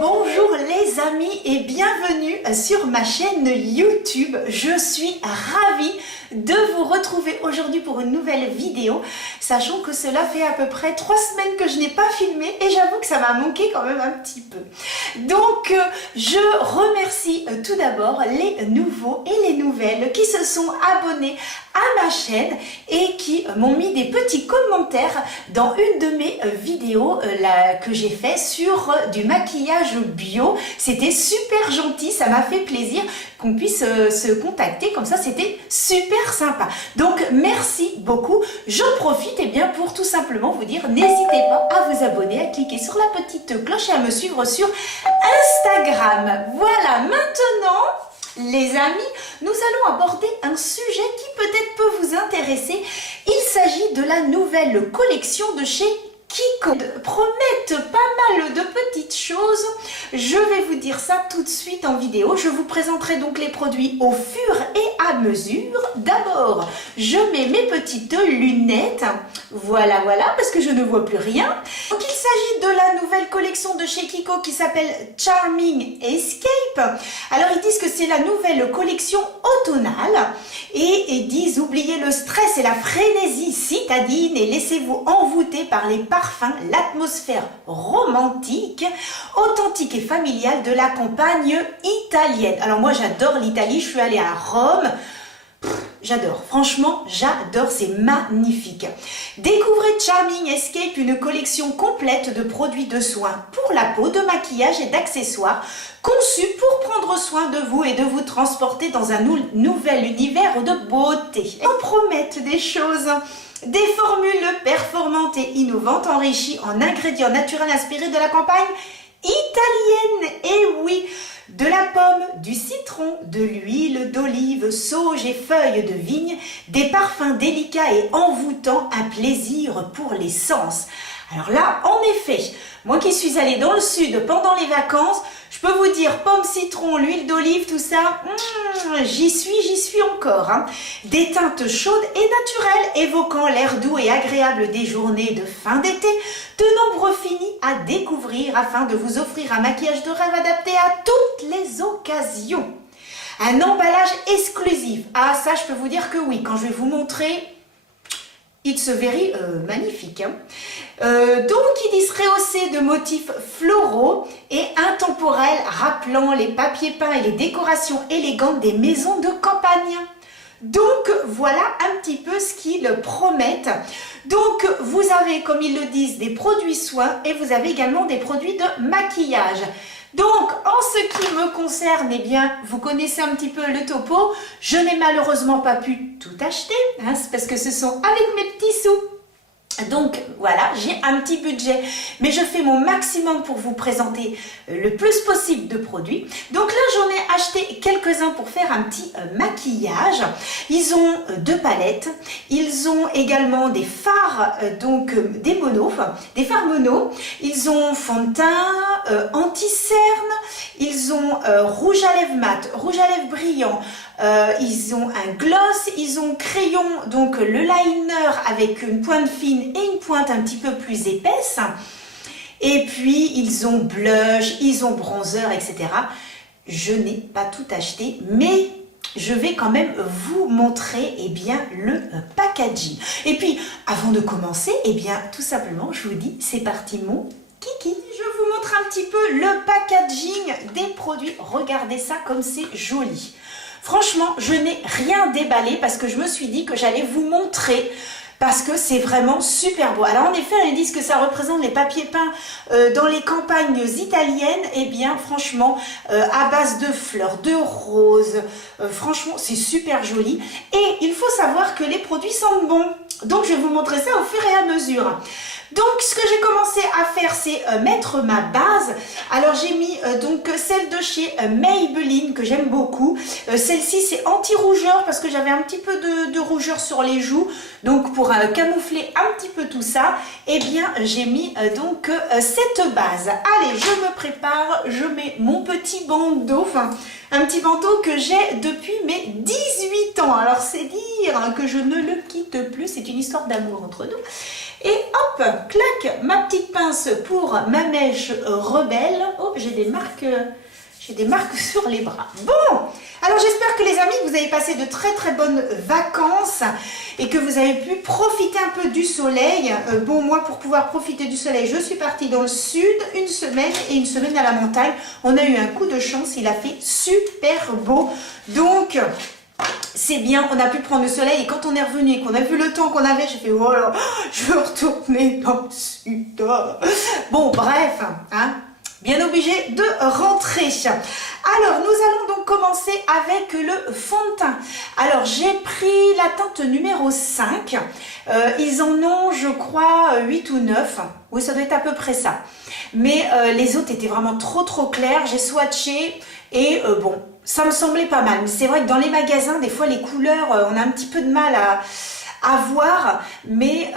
Bonjour les amis et bienvenue sur ma chaîne YouTube. Je suis ravie de vous retrouver aujourd'hui pour une nouvelle vidéo, sachant que cela fait à peu près 3 semaines que je n'ai pas filmé et j'avoue que ça m'a manqué quand même un petit peu. Donc je remercie tout d'abord les nouveaux et les nouvelles qui se sont abonnés à ma chaîne et qui m'ont mis des petits commentaires dans une de mes vidéos que j'ai fait sur du maquillage bio. C'était super gentil, ça m'a fait plaisir qu'on puisse se contacter comme ça, c'était super sympa. Donc merci beaucoup. J'en profite bien pour tout simplement vous dire, n'hésitez pas à vous abonner, à cliquer sur la petite cloche et à me suivre sur Instagram. Voilà, maintenant les amis, nous allons aborder un sujet qui peut-être peut vous intéresser. Il s'agit de la nouvelle collection de chez Kiko. Promettent pas mal de petites choses. Je vais vous dire ça tout de suite en vidéo. Je vous présenterai donc les produits au fur et à mesure. D'abord, je mets mes petites lunettes. Voilà, parce que je ne vois plus rien. Donc, il s'agit de la nouvelle collection de chez Kiko qui s'appelle Charming Escape. Alors, ils disent que c'est la nouvelle collection automnale. Et ils disent, oubliez le stress et la frénésie citadine et laissez-vous envoûter par les parfums, l'atmosphère romantique, authentique et familiale de la campagne italienne. Alors moi j'adore l'Italie, je suis allée à Rome. J'adore, franchement j'adore, c'est magnifique. Découvrez Charming Escape, une collection complète de produits de soins pour la peau, de maquillage et d'accessoires conçus pour prendre soin de vous et de vous transporter dans un nouvel univers de beauté. On promet des choses. Des formules performantes et innovantes enrichies en ingrédients naturels inspirés de la campagne italienne. Et oui, de la pomme, du citron, de l'huile d'olive, sauge et feuilles de vigne, des parfums délicats et envoûtants, un plaisir pour les sens. Alors là, en effet, moi qui suis allée dans le sud pendant les vacances, je peux vous dire, pomme, citron, l'huile d'olive, tout ça, j'y suis encore. Hein. Des teintes chaudes et naturelles, évoquant l'air doux et agréable des journées de fin d'été, de nombreux finis à découvrir afin de vous offrir un maquillage de rêve adapté à toutes les occasions. Un emballage exclusif. Ah ça, je peux vous dire que oui, quand je vais vous montrer, il se verrait magnifique. Hein. Donc, il serait rehaussé de motifs floraux et intemporels, rappelant les papiers peints et les décorations élégantes des maisons de campagne. Donc, voilà un petit peu ce qu'ils promettent. Donc, vous avez, comme ils le disent, des produits soins et vous avez également des produits de maquillage. Donc, en ce qui me concerne, eh bien, vous connaissez un petit peu le topo. Je n'ai malheureusement pas pu tout acheter, hein, c'est parce que ce sont avec mes petits sous. Donc voilà, j'ai un petit budget, mais je fais mon maximum pour vous présenter le plus possible de produits. Donc là, j'en ai acheté quelques-uns pour faire un petit maquillage. Ils ont 2 palettes, ils ont également des fards, donc des fards mono. Ils ont fond de teint, anti-cerne, ils ont rouge à lèvres mat, rouge à lèvres brillant. Ils ont un gloss, ils ont crayon, donc le liner avec une pointe fine et une pointe un petit peu plus épaisse. Et puis ils ont blush, ils ont bronzer, etc. Je n'ai pas tout acheté, mais je vais quand même vous montrer bien le packaging. Et puis avant de commencer, bien tout simplement, je vous dis, c'est parti mon kiki. Je vous montre un petit peu le packaging des produits. Regardez ça comme c'est joli. Franchement, je n'ai rien déballé parce que je me suis dit que j'allais vous montrer parce que c'est vraiment super beau. Alors en effet, ils disent que ça représente les papiers peints dans les campagnes italiennes. Eh bien, franchement, à base de fleurs, de roses, franchement, c'est super joli. Et il faut savoir que les produits sentent bon. Donc, je vais vous montrer ça au fur et à mesure. Donc, ce que j'ai commencé à faire, c'est mettre ma base. Alors, j'ai mis donc celle de chez Maybelline que j'aime beaucoup. Celle-ci, c'est anti-rougeur parce que j'avais un petit peu de rougeur sur les joues. Donc, pour camoufler un petit peu tout ça, eh bien, j'ai mis donc cette base. Allez, je me prépare. Je mets mon petit bandeau, enfin, un petit bandeau que j'ai depuis mes 18 ans. Alors, c'est dire que je ne le quitte plus. C'est une histoire d'amour entre nous. Et hop, clac, ma petite pince pour ma mèche rebelle. Oh, j'ai des marques sur les bras. Bon, alors j'espère que les amis, vous avez passé de très très bonnes vacances et que vous avez pu profiter un peu du soleil. Bon, moi, pour pouvoir profiter du soleil, je suis partie dans le sud une semaine et une semaine à la montagne. On a eu un coup de chance, il a fait super beau. Donc, c'est bien, on a pu prendre le soleil et quand on est revenu et qu'on a vu le temps qu'on avait, j'ai fait oh là, je veux retourner dans le sud. Bon, bref, hein. Bien obligé de rentrer. Alors, nous allons donc commencer avec le fond de teint. Alors, j'ai pris la teinte numéro 5. Ils en ont, je crois, 8 ou 9. Oui, ça doit être à peu près ça. Mais les autres étaient vraiment trop clairs. J'ai swatché et bon, ça me semblait pas mal. Mais c'est vrai que dans les magasins, des fois, les couleurs, on a un petit peu de mal à voir, mais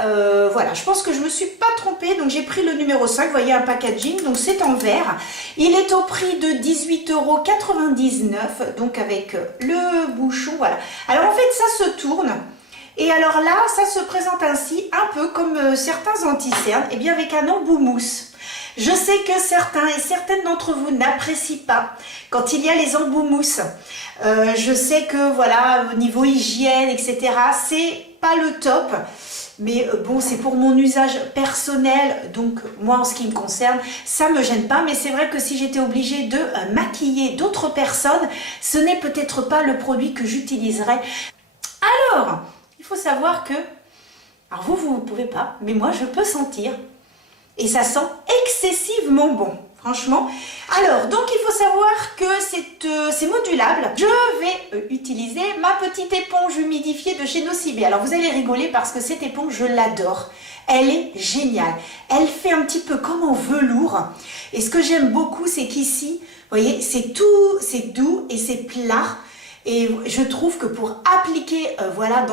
voilà, je pense que je me suis pas trompée, donc j'ai pris le numéro 5, vous voyez un packaging, donc c'est en vert, il est au prix de 18,99 €, donc avec le bouchon, voilà. Alors en fait ça se tourne, et alors là, ça se présente ainsi, un peu comme certains anti-cernes, et bien avec un embout mousse. Je sais que certains et certaines d'entre vous n'apprécient pas quand il y a les embouts mousse. Je sais que voilà, au niveau hygiène, etc., c'est pas le top. Mais bon, c'est pour mon usage personnel, donc moi en ce qui me concerne, ça me gêne pas. Mais c'est vrai que si j'étais obligée de maquiller d'autres personnes, ce n'est peut-être pas le produit que j'utiliserais. Alors, il faut savoir que, alors vous ne pouvez pas, mais moi je peux sentir. Et ça sent excessivement bon, franchement. Alors, donc il faut savoir que c'est modulable. Je vais utiliser ma petite éponge humidifiée de chez Nocibé. Alors, vous allez rigoler parce que cette éponge, je l'adore. Elle est géniale. Elle fait un petit peu comme en velours. Et ce que j'aime beaucoup, c'est qu'ici, vous voyez, c'est doux et c'est plat. Et je trouve que pour appliquer voilà,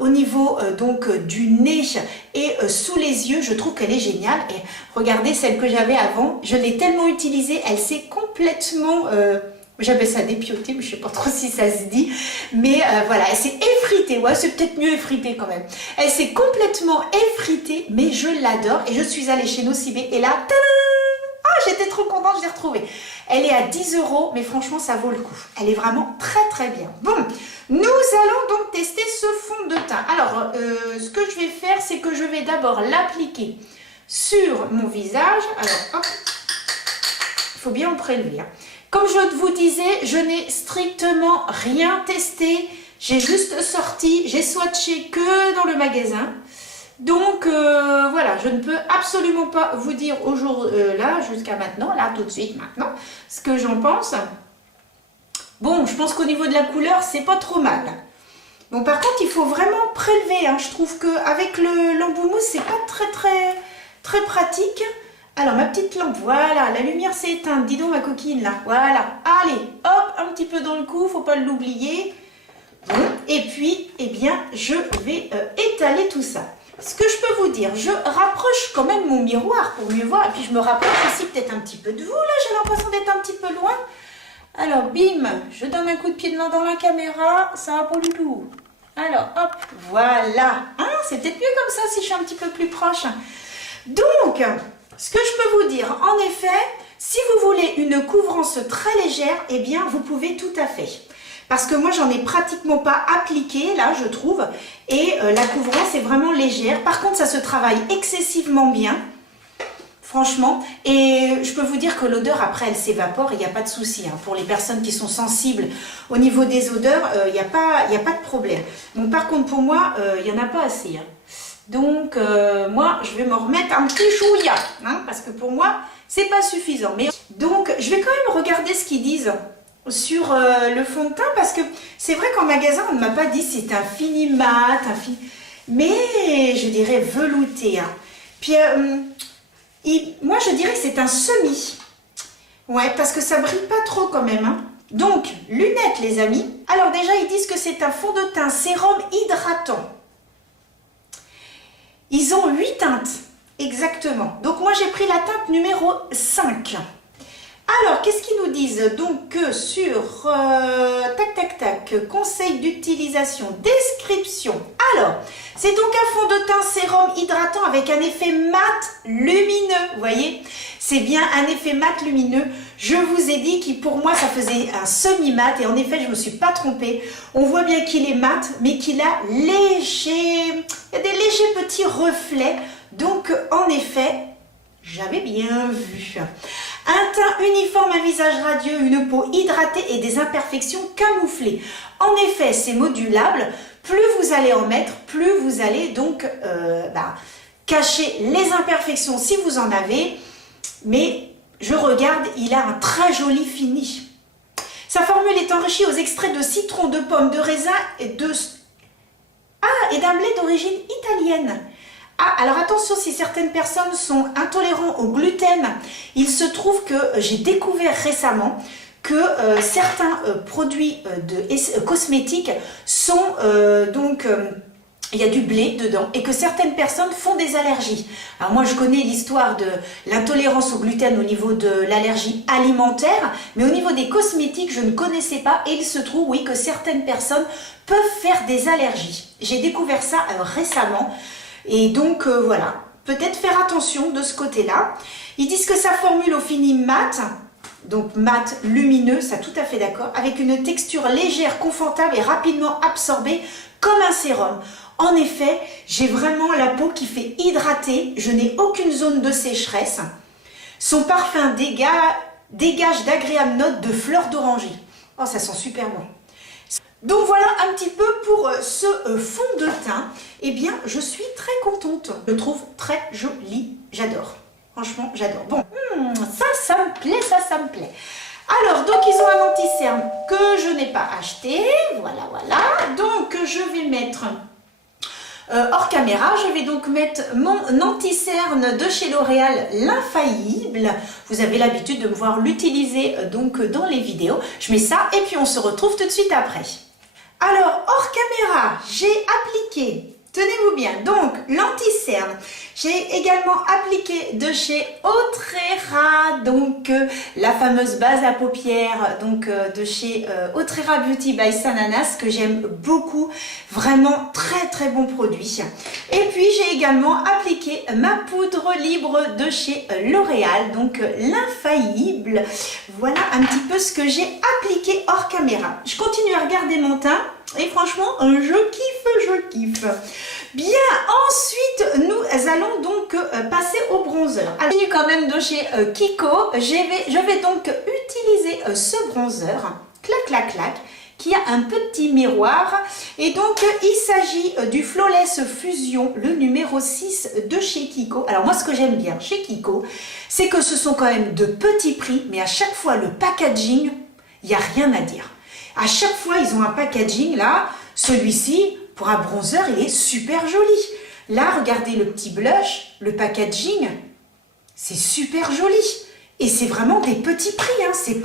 au niveau donc du nez et sous les yeux, je trouve qu'elle est géniale. Et regardez celle que j'avais avant, je l'ai tellement utilisée, elle s'est complètement, j'appelle ça dépioter, mais je ne sais pas trop si ça se dit, mais voilà, elle s'est effritée, ouais, c'est peut-être mieux effritée quand même. Elle s'est complètement effritée, mais je l'adore et je suis allée chez Nocibé et là, tadam! Ah, j'étais trop contente, je l'ai retrouvée. Elle est à 10 €, mais franchement, ça vaut le coup. Elle est vraiment très bien. Bon, nous allons donc tester ce fond de teint. Alors, ce que je vais faire, c'est que je vais d'abord l'appliquer sur mon visage. Alors, hop, il faut bien en prélever. Hein. Comme je vous disais, je n'ai strictement rien testé. J'ai juste sorti, j'ai swatché que dans le magasin. Donc voilà, je ne peux absolument pas vous dire là, jusqu'à maintenant, là tout de suite maintenant, ce que j'en pense. Bon, je pense qu'au niveau de la couleur, c'est pas trop mal. Bon, par contre, il faut vraiment prélever. Hein. Je trouve qu'avec l'embout mousse, c'est pas très pratique. Alors, ma petite lampe, voilà, la lumière s'est éteinte. Dis donc, ma coquine, là, voilà. Allez, hop, un petit peu dans le cou, faut pas l'oublier. Bon, et puis, eh bien, je vais étaler tout ça. Ce que je peux vous dire, je rapproche quand même mon miroir pour mieux voir. Et puis je me rapproche aussi peut-être un petit peu de vous. Là, j'ai l'impression d'être un petit peu loin. Alors, bim, je donne un coup de pied dans la caméra. Ça va pour le tout. Alors, hop, voilà. Hein, c'est peut-être mieux comme ça si je suis un petit peu plus proche. Donc, ce que je peux vous dire, en effet, si vous voulez une couvrance très légère, eh bien, vous pouvez tout à fait. Parce que moi, j'en ai pratiquement pas appliqué, là, je trouve. Et la couvrance est vraiment légère. Par contre, ça se travaille excessivement bien. Franchement. Et je peux vous dire que l'odeur, après, elle s'évapore. Il n'y a pas de souci. Hein. Pour les personnes qui sont sensibles au niveau des odeurs, il n'y a pas de problème. Bon, par contre, pour moi, il n'y en a pas assez. Hein. Donc, moi, je vais me remettre un petit chouïa. Hein, parce que pour moi, c'est pas suffisant. Mais donc, je vais quand même regarder ce qu'ils disent sur le fond de teint, parce que c'est vrai qu'en magasin on ne m'a pas dit si c'est un fini mat, mais je dirais velouté. Hein. Puis moi je dirais que c'est un semi. Ouais, parce que ça brille pas trop quand même. Hein. Donc, lunettes les amis. Alors déjà ils disent que c'est un fond de teint sérum hydratant. Ils ont 8 teintes, exactement. Donc moi j'ai pris la teinte numéro 5. Alors, qu'est-ce qu'ils nous disent donc sur conseil d'utilisation, description. Alors, c'est donc un fond de teint sérum hydratant avec un effet mat lumineux. Vous voyez, c'est bien un effet mat lumineux. Je vous ai dit que pour moi, ça faisait un semi-mat et en effet, je ne me suis pas trompée. On voit bien qu'il est mat, mais qu'il a léger, il y a des légers petits reflets. Donc, en effet, j'avais bien vu. Un teint uniforme, un visage radieux, une peau hydratée et des imperfections camouflées. En effet, c'est modulable. Plus vous allez en mettre, plus vous allez donc cacher les imperfections si vous en avez. Mais je regarde, il a un très joli fini. Sa formule est enrichie aux extraits de citron, de pomme, de raisin et d'un blé d'origine italienne. Ah, alors attention, si certaines personnes sont intolérantes au gluten, il se trouve que j'ai découvert récemment que certains produits cosmétiques sont il y a du blé dedans et que certaines personnes font des allergies. Alors moi je connais l'histoire de l'intolérance au gluten au niveau de l'allergie alimentaire, mais au niveau des cosmétiques je ne connaissais pas et il se trouve oui que certaines personnes peuvent faire des allergies. J'ai découvert ça récemment. Et donc voilà, peut-être faire attention de ce côté-là. Ils disent que sa formule au fini mat, donc mat lumineux, ça tout à fait d'accord, avec une texture légère, confortable et rapidement absorbée comme un sérum. En effet, j'ai vraiment la peau qui fait hydrater, je n'ai aucune zone de sécheresse. Son parfum dégage d'agréables notes de fleurs d'oranger. Oh, ça sent super bon. Donc voilà un petit peu pour ce fond de teint. Eh bien, je suis très contente. Je le trouve très joli. J'adore. Franchement, j'adore. Bon, ça me plaît, ça me plaît. Alors, donc, ils ont un anti-cerne que je n'ai pas acheté. Voilà, voilà. Donc, je vais mettre hors caméra. Je vais donc mettre mon anti-cerne de chez L'Oréal, l'infaillible. Vous avez l'habitude de me voir l'utiliser donc dans les vidéos. Je mets ça et puis on se retrouve tout de suite après. Alors, hors caméra, j'ai appliqué, tenez-vous bien, donc l'anti-cerne. J'ai également appliqué de chez Autrera, donc la fameuse base à paupières, donc de chez Autrera Beauty by Sananas, que j'aime beaucoup, vraiment très très bon produit. Et puis j'ai également appliqué ma poudre libre de chez L'Oréal, donc l'infaillible. Voilà un petit peu ce que j'ai appliqué hors caméra. Je continue à regarder mon teint et franchement, je kiffe. Bien, ensuite, nous allons donc passer au bronzer. Alors, je suis quand même de chez Kiko. Je vais donc utiliser ce bronzer, clac, qui a un petit miroir. Et donc, il s'agit du Flawless Fusion, le numéro 6 de chez Kiko. Alors, moi, ce que j'aime bien chez Kiko, c'est que ce sont quand même de petits prix, mais à chaque fois, le packaging, il n'y a rien à dire. À chaque fois, ils ont un packaging, là, celui-ci, pour un bronzer, il est super joli. Là, regardez le petit blush, le packaging, c'est super joli. Et c'est vraiment des petits prix, hein, c'est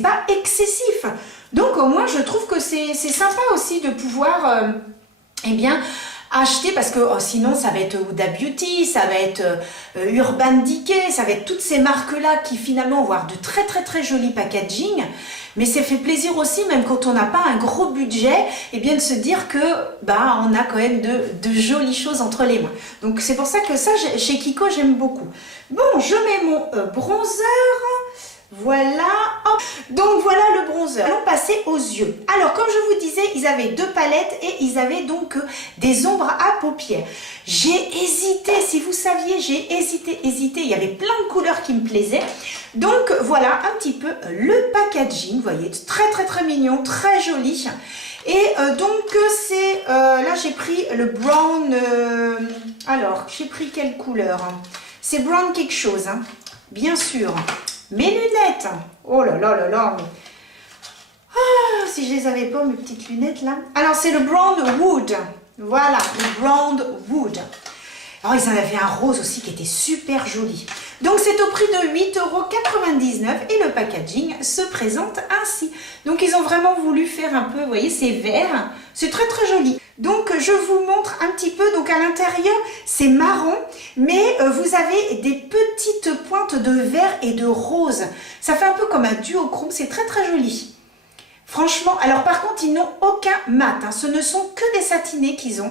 pas excessif. Donc, au moins, je trouve que c'est sympa aussi de pouvoir, acheter, parce que sinon, ça va être Huda Beauty, ça va être Urban Decay, ça va être toutes ces marques-là qui finalement vont avoir de très jolis packaging. Mais ça fait plaisir aussi, même quand on n'a pas un gros budget, et bien de se dire que on a quand même de jolies choses entre les mains. Donc c'est pour ça que ça, chez Kiko, j'aime beaucoup. Bon, je mets mon bronzer. Voilà. Hop. Donc voilà le bronzer. Allons passer aux yeux. Alors comme je vous disais, ils avaient deux palettes et ils avaient donc des ombres à paupières. J'ai hésité, si vous saviez, j'ai hésité. Il y avait plein de couleurs qui me plaisaient. Donc voilà un petit peu le packaging. Vous voyez, très mignon, très joli. Et donc c'est, là j'ai pris le brown, alors j'ai pris quelle couleur? C'est brown quelque chose, hein, bien sûr. Mes lunettes, oh là là, mais... Ah, si je les avais pas, mes petites lunettes là. Alors c'est le Brown Wood, voilà, le Brown Wood. Alors ils en avaient un rose aussi qui était super joli. Donc c'est au prix de 8,99 € et le packaging se présente ainsi. Donc ils ont vraiment voulu faire un peu, vous voyez, c'est vert, c'est très joli. Donc je vous montre un petit peu, donc à l'intérieur c'est marron, mais vous avez des petites pointes de vert et de rose. Ça fait un peu comme un duochrome, c'est très très joli. Franchement, alors par contre ils n'ont aucun mat, hein. Ce ne sont que des satinés qu'ils ont.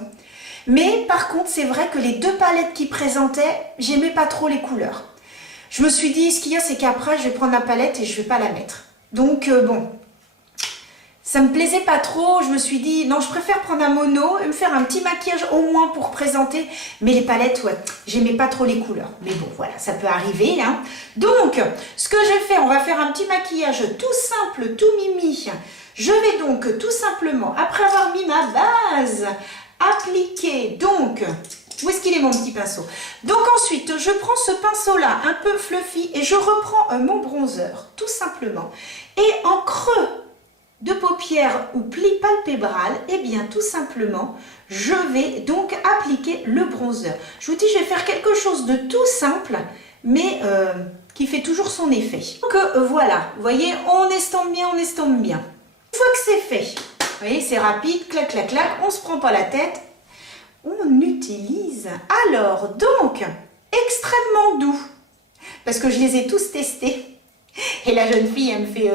Mais par contre c'est vrai que les deux palettes qu'ils présentaient, j'aimais pas trop les couleurs. Je me suis dit, ce qu'il y a c'est qu'après je vais prendre la palette et je vais pas la mettre. Donc bon... Ça me plaisait pas trop, je me suis dit non, je préfère prendre un mono et me faire un petit maquillage au moins pour présenter. Mais les palettes, ouais, j'aimais pas trop les couleurs. Mais bon, voilà, ça peut arriver, hein. Donc, ce que je fais, on va faire un petit maquillage tout simple, tout mimi. Je vais donc tout simplement, après avoir mis ma base, appliquer donc... Où est-ce qu'il est mon petit pinceau? Donc ensuite, je prends ce pinceau-là, un peu fluffy, et je reprends mon bronzer, tout simplement. Et en creux de paupières ou pli palpébral, et bien tout simplement, je vais donc appliquer le bronzer. Je vous dis, je vais faire quelque chose de tout simple, mais qui fait toujours son effet. Donc voilà, vous voyez, on estompe bien, on estompe bien. Une fois que c'est fait, vous voyez, c'est rapide, clac, clac, clac, on ne se prend pas la tête. On utilise, alors, donc, extrêmement doux, parce que je les ai tous testés. Et la jeune fille, elle me fait,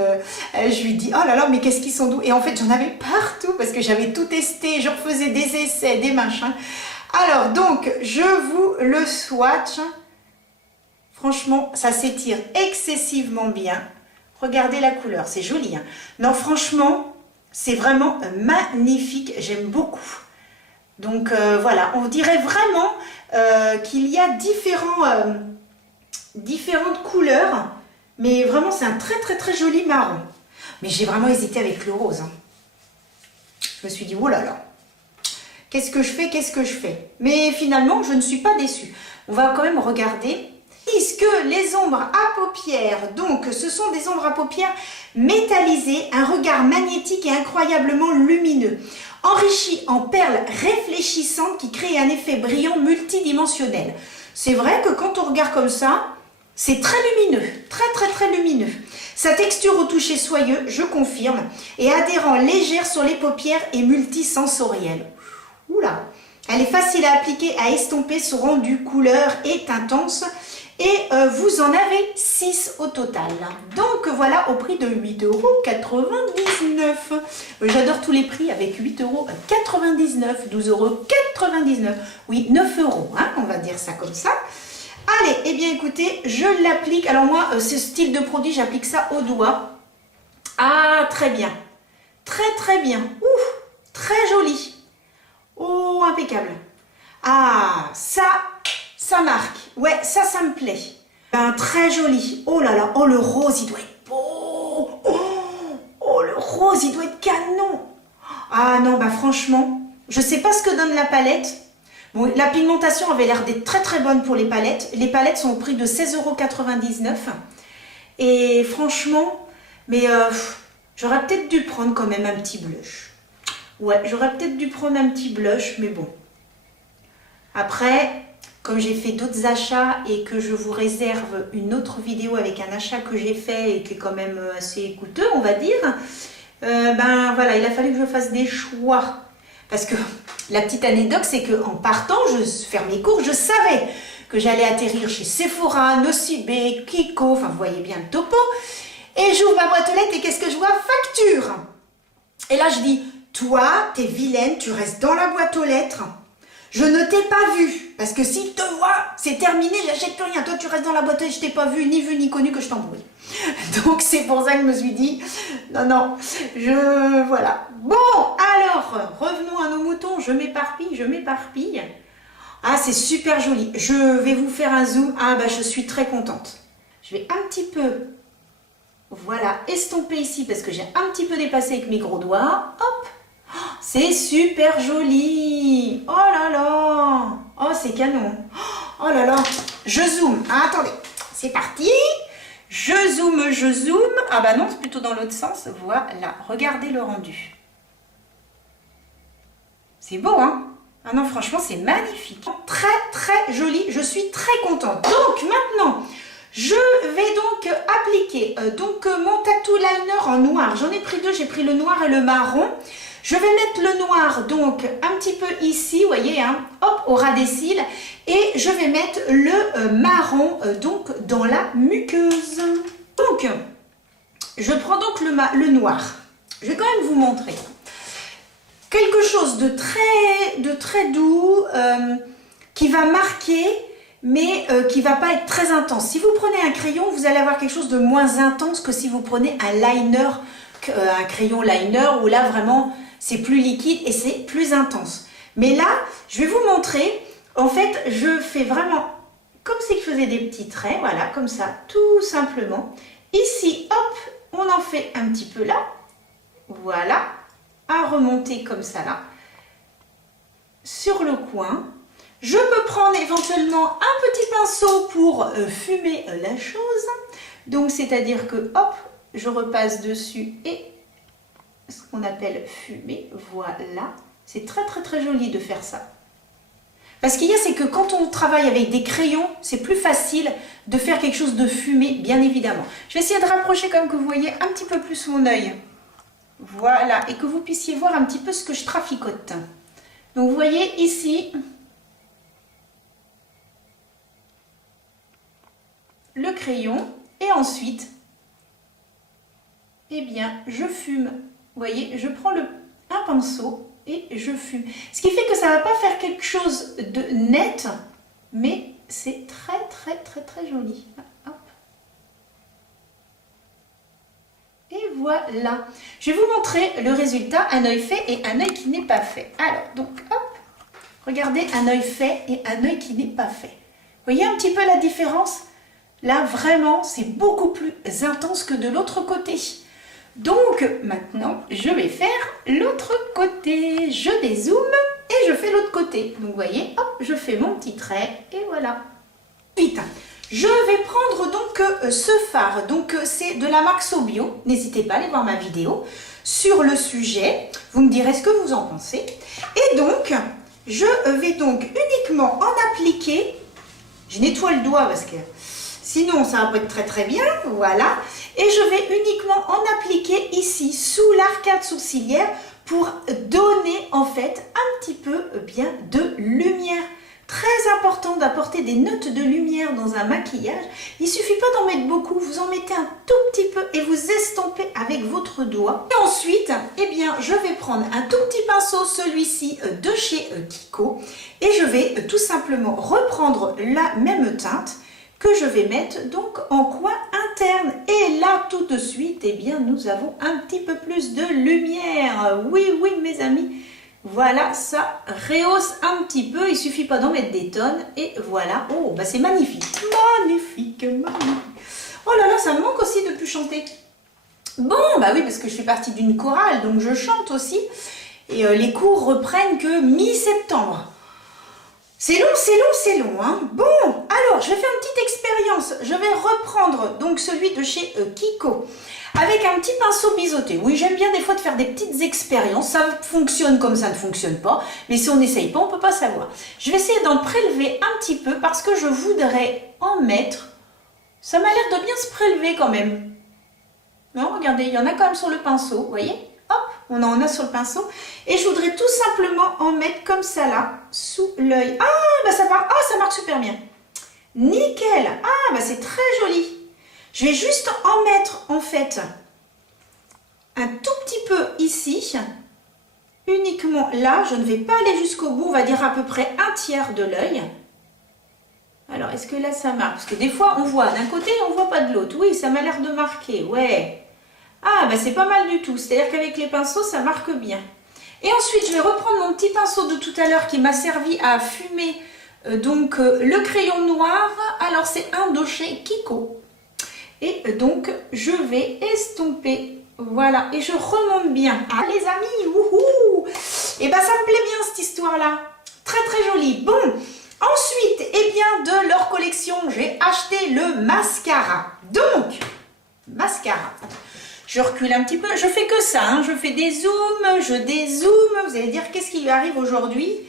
je lui dis, oh là là, mais qu'est-ce qu'ils sont doux. Et en fait, j'en avais partout parce que j'avais tout testé, je refaisais des essais, des machins. Alors, donc, je vous le swatch. Franchement, ça s'étire excessivement bien. Regardez la couleur, c'est joli, hein. Non, franchement, c'est vraiment magnifique, j'aime beaucoup. Donc, voilà, on dirait vraiment qu'il y a différentes couleurs. Mais vraiment, c'est un très très très joli marron. Mais j'ai vraiment hésité avec le rose, hein. Je me suis dit, oh là là, qu'est-ce que je fais, qu'est-ce que je fais? Mais finalement, je ne suis pas déçue. On va quand même regarder. Puisque les ombres à paupières, donc ce sont des ombres à paupières métallisées, un regard magnétique et incroyablement lumineux, enrichi en perles réfléchissantes qui créent un effet brillant multidimensionnel. C'est vrai que quand on regarde comme ça, c'est très lumineux, très très très lumineux. Sa texture au toucher soyeux, je confirme, et adhérent légère sur les paupières et multisensorielle. Oula, elle est facile à appliquer, à estomper, son rendu couleur est intense. Et vous en avez 6 au total. Donc voilà, au prix de 8,99 €. J'adore tous les prix avec 8,99 €, 12,99 €. Oui, 9 €, hein, on va dire ça comme ça. Allez, eh bien écoutez, je l'applique. Alors moi, ce style de produit, j'applique ça au doigt. Ah, très bien. Très très bien. Ouf, très joli. Oh, impeccable. Ah, ça marque. Ouais, ça me plaît. Ben, très joli. Oh là là, oh le rose, il doit être beau. Oh, le rose, il doit être canon. Ah non, bah franchement, je sais pas ce que donne la palette. Bon, la pigmentation avait l'air d'être très très bonne pour les palettes. Les palettes sont au prix de 16,99 €. Et franchement, mais j'aurais peut-être dû prendre quand même un petit blush. Ouais, j'aurais peut-être dû prendre un petit blush, mais bon. Après, comme j'ai fait d'autres achats et que je vous réserve une autre vidéo avec un achat que j'ai fait et qui est quand même assez coûteux, on va dire, ben voilà, il a fallu que je fasse des choix. Parce que la petite anecdote, c'est qu'en partant, je faire mes cours, je savais que j'allais atterrir chez Sephora, Nocibé, Kiko, enfin vous voyez bien le topo. Et j'ouvre ma boîte aux lettres et qu'est-ce que je vois? Facture. Et là je dis, toi, t'es vilaine, tu restes dans la boîte aux lettres. Je ne t'ai pas vu, parce que s'il te voit, c'est terminé, j'achète plus rien. Toi, tu restes dans la boîte, je t'ai pas vu ni connu que je t'embrouille. Donc, c'est pour ça que je me suis dit, non, voilà. Bon, alors, revenons à nos moutons, je m'éparpille. Ah, c'est super joli. Je vais vous faire un zoom. Ah, bah, je suis très contente. Je vais un petit peu, voilà, estomper ici, parce que j'ai un petit peu dépassé avec mes gros doigts. Hop. C'est super joli. Oh là là. Oh, c'est canon. Oh là là. Je zoome. Ah, attendez. C'est parti. Je zoome. Ah bah non, c'est plutôt dans l'autre sens. Voilà. Regardez le rendu. C'est beau, hein? Ah non, franchement, c'est magnifique. Très, très joli. Je suis très contente. Donc, maintenant, je vais donc appliquer mon tattoo liner en noir. J'en ai pris deux. J'ai pris le noir et le marron. Je vais mettre le noir donc un petit peu ici, vous voyez, hein, hop, au ras des cils. Et je vais mettre le marron donc dans la muqueuse. Donc, je prends donc le noir. Je vais quand même vous montrer. Quelque chose de très doux, qui va marquer, mais qui ne va pas être très intense. Si vous prenez un crayon, vous allez avoir quelque chose de moins intense que si vous prenez un liner, un crayon liner, où là vraiment c'est plus liquide et c'est plus intense. Mais là, je vais vous montrer, en fait, je fais vraiment comme si je faisais des petits traits, voilà, comme ça, tout simplement. Ici, hop, on en fait un petit peu là, voilà, à remonter comme ça là, sur le coin. Je peux prendre éventuellement un petit pinceau pour fumer la chose. Donc, c'est-à-dire que, hop, je repasse dessus et ce qu'on appelle fumer, voilà. C'est très joli de faire ça. Parce qu'il y a, c'est que quand on travaille avec des crayons, c'est plus facile de faire quelque chose de fumé, bien évidemment. Je vais essayer de rapprocher comme que vous voyez un petit peu plus mon œil. Voilà, et que vous puissiez voir un petit peu ce que je traficote. Donc, vous voyez ici le crayon et ensuite, eh bien, je fume. Vous voyez, je prends un pinceau et je fume. Ce qui fait que ça ne va pas faire quelque chose de net, mais c'est très joli. Hop. Et voilà. Je vais vous montrer le résultat, un œil fait et un œil qui n'est pas fait. Alors, donc, hop, regardez un œil fait et un œil qui n'est pas fait. Vous voyez un petit peu la différence? Là, vraiment, c'est beaucoup plus intense que de l'autre côté. Donc, maintenant, je vais faire l'autre côté. Je dézoome et je fais l'autre côté. Donc, vous voyez, hop, je fais mon petit trait et voilà. Ensuite, je vais prendre donc ce fard. Donc, c'est de la marque Sobio. N'hésitez pas à aller voir ma vidéo sur le sujet. Vous me direz ce que vous en pensez. Et donc, je vais donc uniquement en appliquer. Je nettoie le doigt parce que sinon, ça va pas être très bien, voilà. Et je vais uniquement en appliquer ici, sous l'arcade sourcilière, pour donner en fait un petit peu bien de lumière. Très important d'apporter des notes de lumière dans un maquillage. Il ne suffit pas d'en mettre beaucoup, vous en mettez un tout petit peu et vous estampez avec votre doigt. Et ensuite, eh bien, je vais prendre un tout petit pinceau, celui-ci de chez Kiko, et je vais tout simplement reprendre la même teinte que je vais mettre donc en coin interne. Et là, tout de suite, eh bien, nous avons un petit peu plus de lumière. Oui, mes amis, voilà, ça rehausse un petit peu. Il suffit pas d'en mettre des tonnes. Et voilà, oh, bah c'est magnifique. Magnifique. Oh là là, ça me manque aussi de plus chanter. Bon, bah oui, parce que je fais partie d'une chorale, donc je chante aussi. Et les cours reprennent que mi-septembre. C'est long, hein. Bon, alors, je vais faire une petite expérience. Je vais reprendre donc celui de chez Kiko avec un petit pinceau biseauté. Oui, j'aime bien des fois de faire des petites expériences. Ça fonctionne comme ça ne fonctionne pas. Mais si on n'essaye pas, on ne peut pas savoir. Je vais essayer d'en prélever un petit peu parce que je voudrais en mettre. Ça m'a l'air de bien se prélever quand même. Non, regardez, il y en a quand même sur le pinceau, vous voyez? Hop, on en a sur le pinceau. Et je voudrais tout simplement en mettre comme ça là, sous l'œil. Ah, bah ça marche super bien. Nickel. Ah, bah c'est très joli. Je vais juste en mettre en fait un tout petit peu ici. Uniquement là, je ne vais pas aller jusqu'au bout. On va dire à peu près un tiers de l'œil. Alors, est-ce que là ça marque? Parce que des fois, on voit d'un côté et on ne voit pas de l'autre. Oui, ça m'a l'air de marquer, ouais. Ah, bah c'est pas mal du tout. C'est-à-dire qu'avec les pinceaux, ça marque bien. Et ensuite, je vais reprendre mon petit pinceau de tout à l'heure qui m'a servi à fumer le crayon noir. Alors, c'est un de chez Kiko. Et donc, je vais estomper. Voilà, et je remonte bien. Ah, les amis, wouhou! Et bah, ça me plaît bien cette histoire-là. Très, très jolie. Bon, ensuite, eh bien, de leur collection, j'ai acheté le mascara. Donc, mascara. Je recule un petit peu, je fais que ça, hein. Je fais des zooms, je dézoome. Vous allez dire, qu'est-ce qui lui arrive aujourd'hui?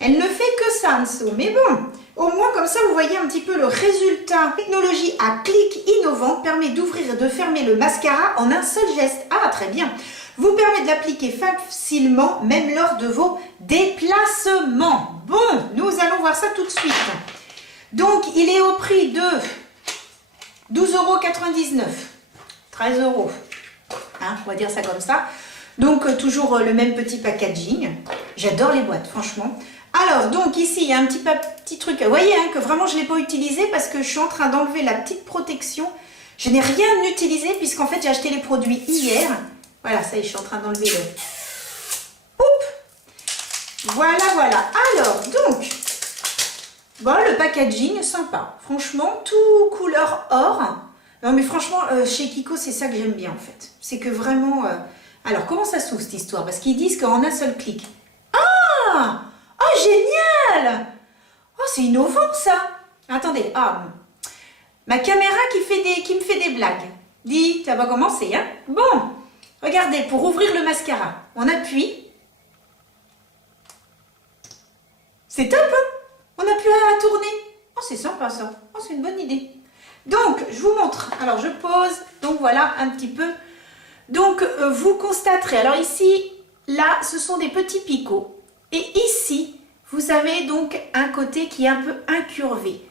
Elle ne fait que ça, Anso. Mais bon, au moins comme ça, vous voyez un petit peu le résultat. Technologie à clic innovant permet d'ouvrir et de fermer le mascara en un seul geste. Ah, très bien. vous permet de l'appliquer facilement, même lors de vos déplacements. Bon, nous allons voir ça tout de suite. Donc, il est au prix de 12,99 €, 13 €, hein, on va dire ça comme ça. Donc, toujours le même petit packaging. J'adore les boîtes, franchement. Alors, donc ici, il y a un petit truc. Vous voyez hein, que vraiment, je ne l'ai pas utilisé parce que je suis en train d'enlever la petite protection. Je n'ai rien utilisé puisqu'en fait, j'ai acheté les produits hier. Voilà, ça y est, je suis en train d'enlever le... Oups! Voilà, voilà. Alors, donc, bon, le packaging, sympa. Franchement, tout couleur or. Non, mais franchement, chez Kiko, c'est ça que j'aime bien, en fait. C'est que vraiment... Alors, comment ça s'ouvre, cette histoire? Parce qu'ils disent qu'en un seul clic. Ah! Oh, génial! Oh, c'est innovant, ça! Attendez, ma caméra qui me fait des blagues. Dis, ça va commencer, hein? Bon, regardez, pour ouvrir le mascara, on appuie. C'est top, hein? On n'a plus à tourner. Oh, c'est sympa, ça. Oh, c'est une bonne idée. Donc, je vous montre. Alors, je pose. Donc, voilà, un petit peu. Donc, vous constaterez. Alors, ici, là, ce sont des petits picots. Et ici, vous avez donc un côté qui est un peu incurvé.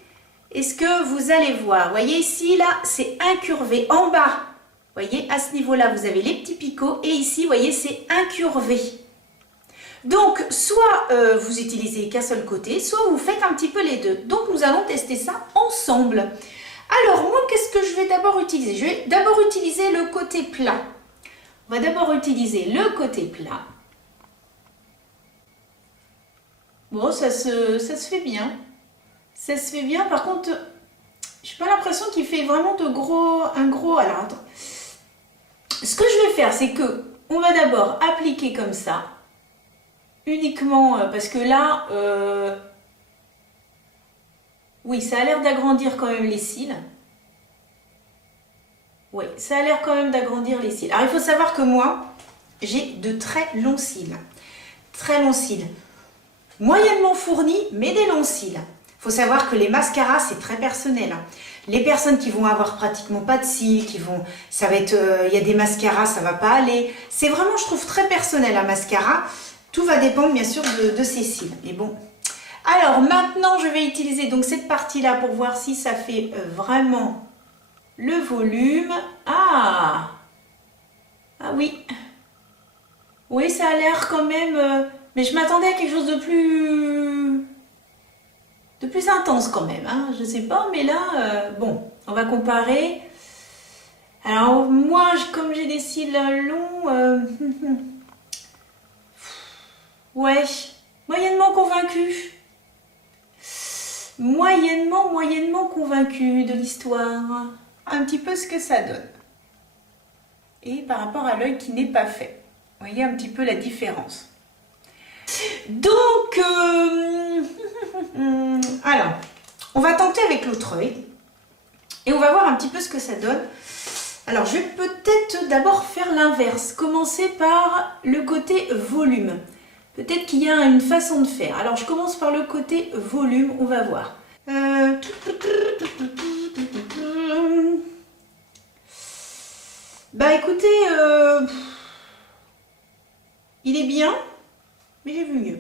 Est-ce que vous allez voir? Vous voyez ici, là, c'est incurvé. En bas, vous voyez, à ce niveau-là, vous avez les petits picots. Et ici, vous voyez, c'est incurvé. Donc, soit vous utilisez qu'un seul côté, soit vous faites un petit peu les deux. Donc, nous allons tester ça ensemble. Alors, moi, qu'est-ce que je vais d'abord utiliser? Je vais d'abord utiliser le côté plat. On va d'abord utiliser le côté plat. Bon, ça se fait bien. Ça se fait bien. Par contre, je n'ai pas l'impression qu'il fait vraiment un gros... Alors, attends. Ce que je vais faire, c'est que on va d'abord appliquer comme ça. Uniquement parce que là... oui, ça a l'air d'agrandir quand même les cils. Oui, ça a l'air quand même d'agrandir les cils. Alors, il faut savoir que moi, j'ai de très longs cils. Très longs cils. Moyennement fournis, mais des longs cils. Il faut savoir que les mascaras, c'est très personnel. Les personnes qui vont avoir pratiquement pas de cils, ça va être, il y a des mascaras, ça va pas aller. C'est vraiment, je trouve, très personnel un mascara. Tout va dépendre, bien sûr, de ses cils. Mais bon. Alors, maintenant, je vais utiliser donc cette partie-là pour voir si ça fait vraiment le volume. Ah oui. Oui, ça a l'air quand même... mais je m'attendais à quelque chose de plus intense quand même. Hein. Je sais pas, mais là, bon, on va comparer. Alors, moi, comme j'ai des cils longs... ouais, moyennement convaincu. Moyennement convaincu de l'histoire. Un petit peu ce que ça donne. Et par rapport à l'œil qui n'est pas fait. Vous voyez un petit peu la différence. Donc, alors, on va tenter avec l'autre œil. Et on va voir un petit peu ce que ça donne. Alors, je vais peut-être d'abord faire l'inverse. Commencer par le côté volume. Peut-être qu'il y a une façon de faire. Alors, je commence par le côté volume. On va voir. Bah, écoutez, il est bien, mais j'ai vu mieux.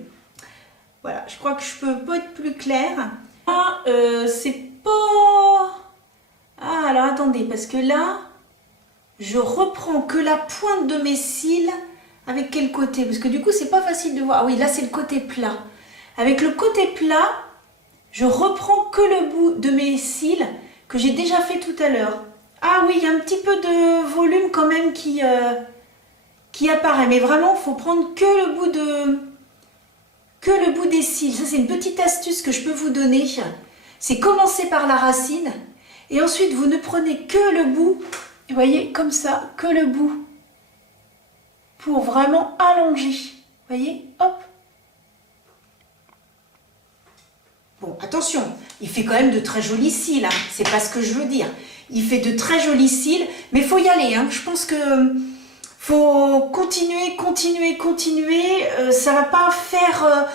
Voilà, je crois que je peux pas être plus claire. Ah, c'est pas... Ah, alors attendez, parce que là, je reprends que la pointe de mes cils. Avec quel côté? Parce que du coup, c'est pas facile de voir. Ah oui, là, c'est le côté plat. Avec le côté plat, je reprends que le bout de mes cils que j'ai déjà fait tout à l'heure. Ah oui, il y a un petit peu de volume quand même qui apparaît. Mais vraiment, il faut prendre que le bout des cils. Ça, c'est une petite astuce que je peux vous donner. C'est commencer par la racine. Et ensuite, vous ne prenez que le bout. Vous voyez, comme ça, que le bout. Pour vraiment allonger. Vous voyez, hop. Bon, attention, il fait quand même de très jolis cils. Hein. C'est pas ce que je veux dire. Il fait de très jolis cils, mais il faut y aller. Hein. Je pense que faut continuer. Ça va pas faire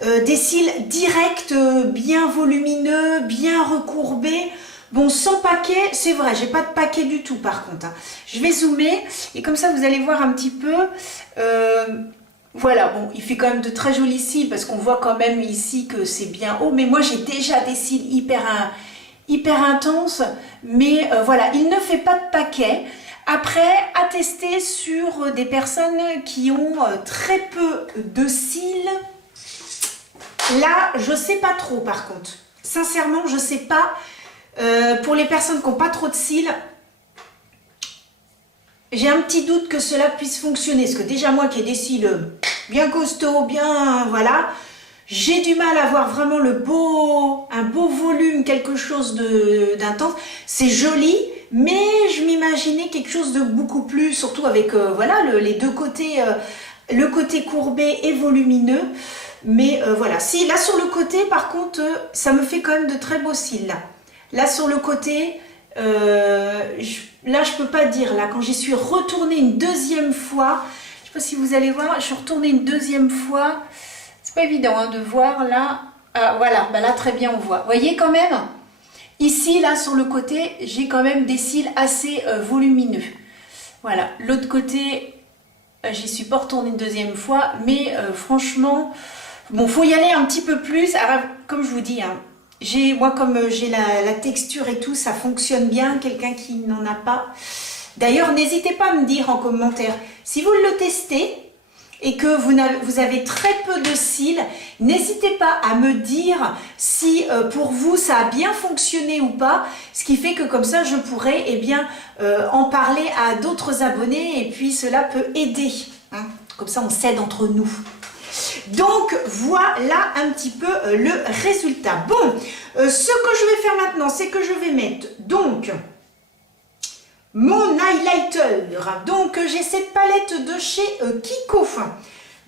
des cils directs, bien volumineux, bien recourbés. Bon, sans paquet, c'est vrai, j'ai pas de paquet du tout par contre. Hein. Je vais zoomer et comme ça vous allez voir un petit peu. Voilà, bon, il fait quand même de très jolis cils parce qu'on voit quand même ici que c'est bien haut. Mais moi j'ai déjà des cils hyper intenses. Mais voilà, il ne fait pas de paquet. Après, à tester sur des personnes qui ont très peu de cils. Là, je sais pas trop par contre. Sincèrement, je sais pas. Pour les personnes qui n'ont pas trop de cils, j'ai un petit doute que cela puisse fonctionner. Parce que déjà moi qui ai des cils bien costauds, bien voilà, j'ai du mal à voir vraiment un beau volume, quelque chose d'intense. C'est joli, mais je m'imaginais quelque chose de beaucoup plus, surtout avec voilà les deux côtés, le côté courbé et volumineux. Mais voilà, si là sur le côté par contre, ça me fait quand même de très beaux cils là. Là sur le côté, là je peux pas dire, là quand j'y suis retournée une deuxième fois, je sais pas si vous allez voir, je suis retournée une deuxième fois, c'est pas évident hein, de voir là, voilà, bah là très bien on voit, vous voyez quand même, ici là sur le côté, j'ai quand même des cils assez volumineux, voilà, l'autre côté, j'y suis pas retournée une deuxième fois, mais franchement, bon faut y aller un petit peu plus, alors, comme je vous dis, hein, moi comme j'ai la texture et tout, ça fonctionne bien, quelqu'un qui n'en a pas. D'ailleurs, n'hésitez pas à me dire en commentaire, si vous le testez et que vous avez très peu de cils, n'hésitez pas à me dire si pour vous ça a bien fonctionné ou pas, ce qui fait que comme ça je pourrais eh bien, en parler à d'autres abonnés et puis cela peut aider. Hein. Comme ça on s'aide entre nous. Donc voilà un petit peu le résultat. Bon, ce que je vais faire maintenant, c'est que je vais mettre donc mon highlighter. Donc j'ai cette palette de chez Kiko.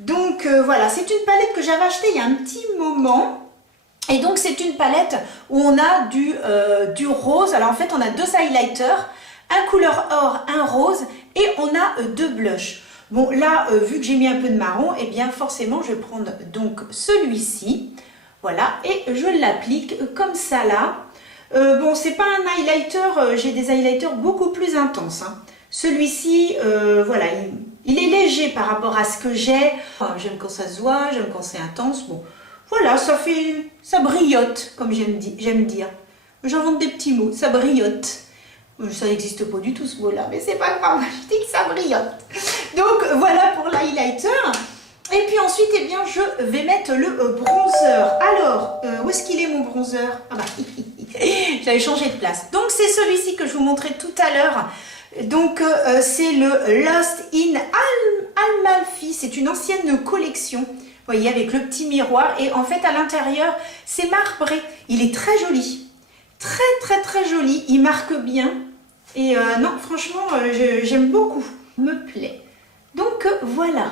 Donc voilà, c'est une palette que j'avais achetée il y a un petit moment. Et donc c'est une palette où on a du rose. Alors en fait on a deux highlighters, un couleur or, un rose et on a deux blushs. Bon là, vu que j'ai mis un peu de marron, et eh bien forcément je vais prendre donc celui-ci, voilà, et je l'applique comme ça là. Bon, c'est pas un highlighter, j'ai des highlighters beaucoup plus intenses. Hein. Celui-ci, voilà, il est léger par rapport à ce que j'ai. J'aime quand ça se voit, j'aime quand c'est intense. Bon, voilà, ça brillote, comme j'aime dire. J'invente des petits mots, ça brillote. Ça n'existe pas du tout ce mot-là, mais c'est pas grave, je dis que ça brillote. Donc voilà pour l'highlighter. Et puis ensuite, eh bien, je vais mettre le bronzer. Alors, où est-ce qu'il est mon bronzer? Ah bah, j'avais changé de place. Donc c'est celui-ci que je vous montrais tout à l'heure. Donc c'est le Lost in Amalfi. C'est une ancienne collection. Vous voyez, avec le petit miroir. Et en fait, à l'intérieur, c'est marbré. Il est très joli. Très joli. Il marque bien. Et non, franchement, j'aime beaucoup. Me plaît. Donc voilà.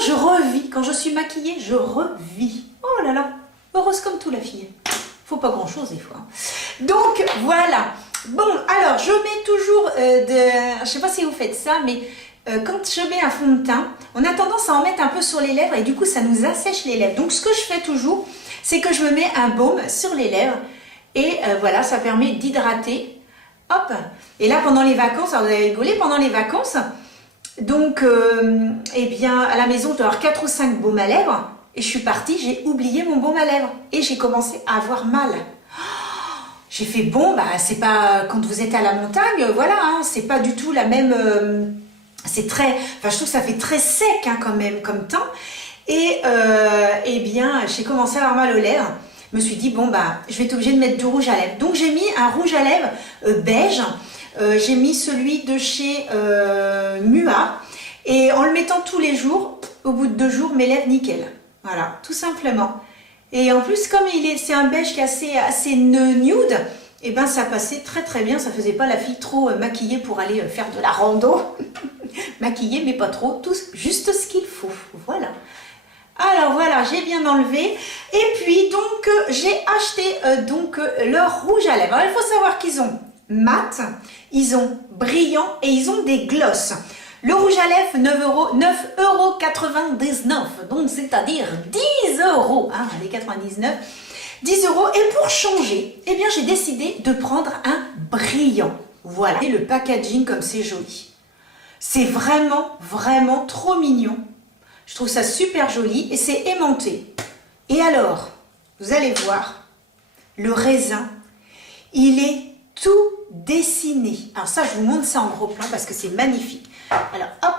Je revis. Quand je suis maquillée, je revis. Oh là là. Heureuse comme tout la fille. Faut pas grand chose des fois. Donc voilà. Bon, alors je mets toujours je sais pas si vous faites ça, mais quand je mets un fond de teint, on a tendance à en mettre un peu sur les lèvres et du coup ça nous assèche les lèvres. Donc ce que je fais toujours, c'est que je me mets un baume sur les lèvres et voilà, ça permet d'hydrater. Hop. Et là pendant les vacances, alors vous avez rigolé, pendant les vacances, donc eh bien à la maison je dois avoir 4 ou 5 baumes à lèvres et je suis partie, j'ai oublié mon baume à lèvres et j'ai commencé à avoir mal. J'ai fait bon, bah c'est pas quand vous êtes à la montagne, voilà, hein, c'est pas du tout la même, c'est très, enfin je trouve que ça fait très sec hein, quand même comme temps. Et eh bien j'ai commencé à avoir mal aux lèvres. Je me suis dit bon bah je vais être obligée de mettre du rouge à lèvres. Donc j'ai mis un rouge à lèvres beige. J'ai mis celui de chez Mua et en le mettant tous les jours, au bout de 2 jours, mes lèvres nickel. Voilà, tout simplement. Et en plus, comme c'est un beige qui est assez nude, et ben ça passait très bien. Ça faisait pas la fille trop maquillée pour aller faire de la rando. Maquillée, mais pas trop, juste ce qu'il faut. Voilà. Alors voilà, j'ai bien enlevé. Et puis donc j'ai acheté donc leur rouge à lèvres. Alors, il faut savoir qu'ils ont mat, ils ont brillant et ils ont des glosses. Le rouge à lèvres, 9,99 €, donc c'est-à-dire 10 €, hein, les 99. 10 euros. Et pour changer, eh bien j'ai décidé de prendre un brillant. Voilà. Et le packaging comme c'est joli. C'est vraiment, vraiment trop mignon. Je trouve ça super joli et c'est aimanté. Et alors, vous allez voir, le raisin, il est tout dessiné. Alors ça, je vous montre ça en gros plan parce que c'est magnifique. Alors, hop.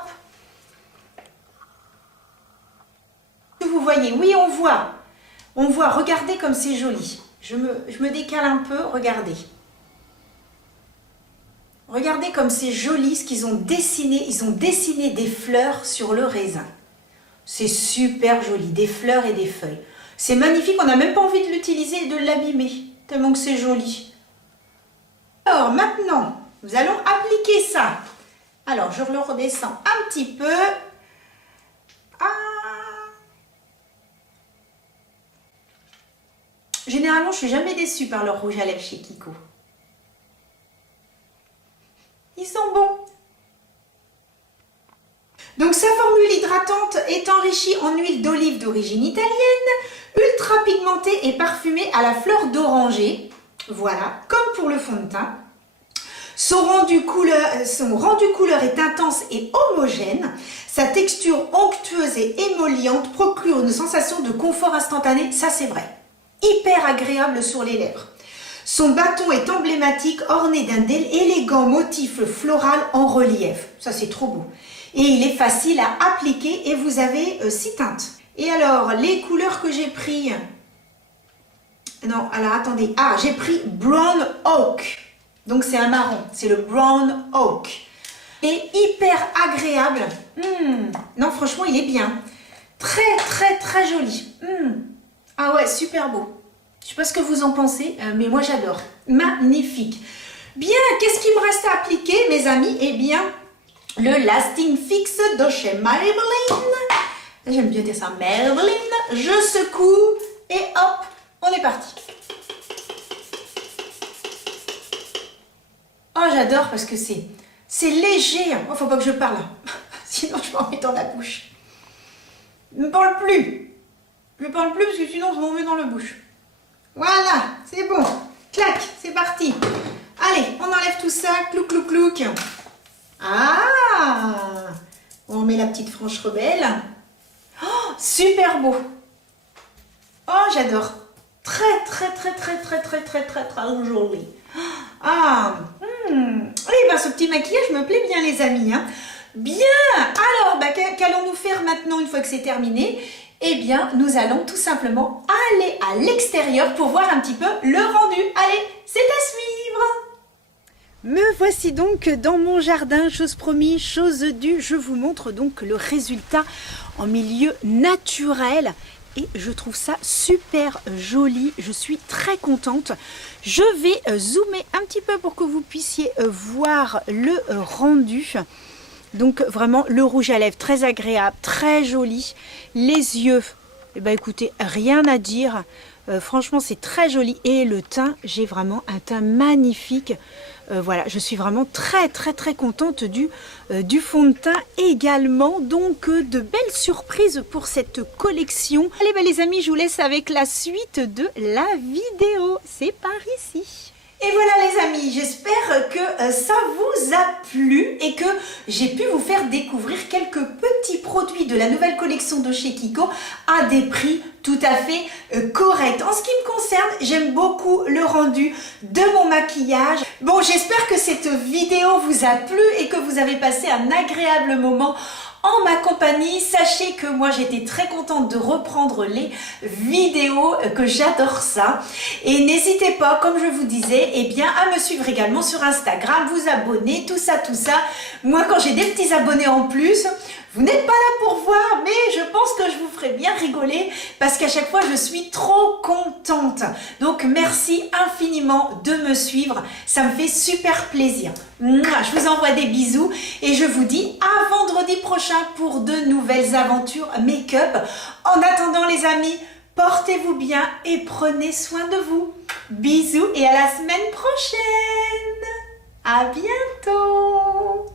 Vous voyez, oui, on voit, regardez comme c'est joli. Je me décale un peu, regardez. Regardez comme c'est joli ce qu'ils ont dessiné. Ils ont dessiné des fleurs sur le raisin. C'est super joli, des fleurs et des feuilles. C'est magnifique, on n'a même pas envie de l'utiliser et de l'abîmer, tellement que c'est joli. Alors maintenant, nous allons appliquer ça. Alors, je le redescends un petit peu. Généralement, je ne suis jamais déçue par leur rouge à lèvres chez Kiko. Ils sont bons. Donc, sa formule hydratante est enrichie en huile d'olive d'origine italienne, ultra pigmentée et parfumée à la fleur d'oranger. Voilà, comme pour le fond de teint. Son rendu couleur est intense et homogène. Sa texture onctueuse et émolliente procure une sensation de confort instantané. Ça, c'est vrai. Hyper agréable sur les lèvres. Son bâton est emblématique, orné d'un élégant motif floral en relief. Ça, c'est trop beau. Et il est facile à appliquer et vous avez 6 teintes. Et alors, les couleurs que j'ai pris... Non, alors attendez. Ah, j'ai pris Brown Oak. Donc, c'est un marron. C'est le Brown Oak. Et hyper agréable. Non, franchement, il est bien. Très, très, très joli. Ah ouais, super beau. Je sais pas ce que vous en pensez, mais moi j'adore. Magnifique. Bien, qu'est-ce qu'il me reste à appliquer, mes amis? Eh bien, le Lasting Fix de chez Maybelline. J'aime bien dire ça, Maybelline. Je secoue et hop, on est parti. Oh, j'adore parce que c'est léger. Oh, faut pas que je parle. Sinon, je m'en mets dans la bouche. Ne parle plus. Je ne parle plus parce que sinon, je m'en mets dans la bouche. Voilà, c'est bon. Clac, c'est parti. Allez, on enlève tout ça. Clouc, clouc, clouc. Ah! On met la petite frange rebelle. Oh, super beau. Oh, j'adore. Très, très, très, très, très, très, très, très, très joli. Ah! Eh bien, ce petit maquillage me plaît bien, les amis. Hein. Bien. Alors, qu'allons-nous faire maintenant une fois que c'est terminé? Eh bien, nous allons tout simplement aller à l'extérieur pour voir un petit peu le rendu. Allez, c'est à suivre! Me voici donc dans mon jardin, chose promise, chose due. Je vous montre donc le résultat en milieu naturel. Et je trouve ça super joli, je suis très contente. Je vais zoomer un petit peu pour que vous puissiez voir le rendu. Donc vraiment le rouge à lèvres très agréable, très joli. Les yeux, eh ben, écoutez, rien à dire. Franchement c'est très joli. Et le teint, j'ai vraiment un teint magnifique. Voilà, je suis vraiment très très très contente du fond de teint également. Donc de belles surprises pour cette collection. Allez ben, les amis, je vous laisse avec la suite de la vidéo. C'est par ici. Et voilà les amis, j'espère que ça vous a plu et que j'ai pu vous faire découvrir quelques petits produits de la nouvelle collection de chez Kiko à des prix tout à fait corrects. En ce qui me concerne, j'aime beaucoup le rendu de mon maquillage. Bon, j'espère que cette vidéo vous a plu et que vous avez passé un agréable moment en ma compagnie. Sachez que moi j'étais très contente de reprendre les vidéos, que j'adore ça. Et n'hésitez pas, comme je vous disais, eh bien, à me suivre également sur Instagram, vous abonner, tout ça, tout ça. Moi quand j'ai des petits abonnés en plus, vous n'êtes pas là pour voir, mais je pense que je vous ferai bien rigoler parce qu'à chaque fois je suis trop contente. Donc merci infiniment de me suivre, ça me fait super plaisir. Je vous envoie des bisous et je vous dis à vendredi prochain pour de nouvelles aventures make-up. En attendant les amis, portez-vous bien et prenez soin de vous. Bisous et à la semaine prochaine. À bientôt.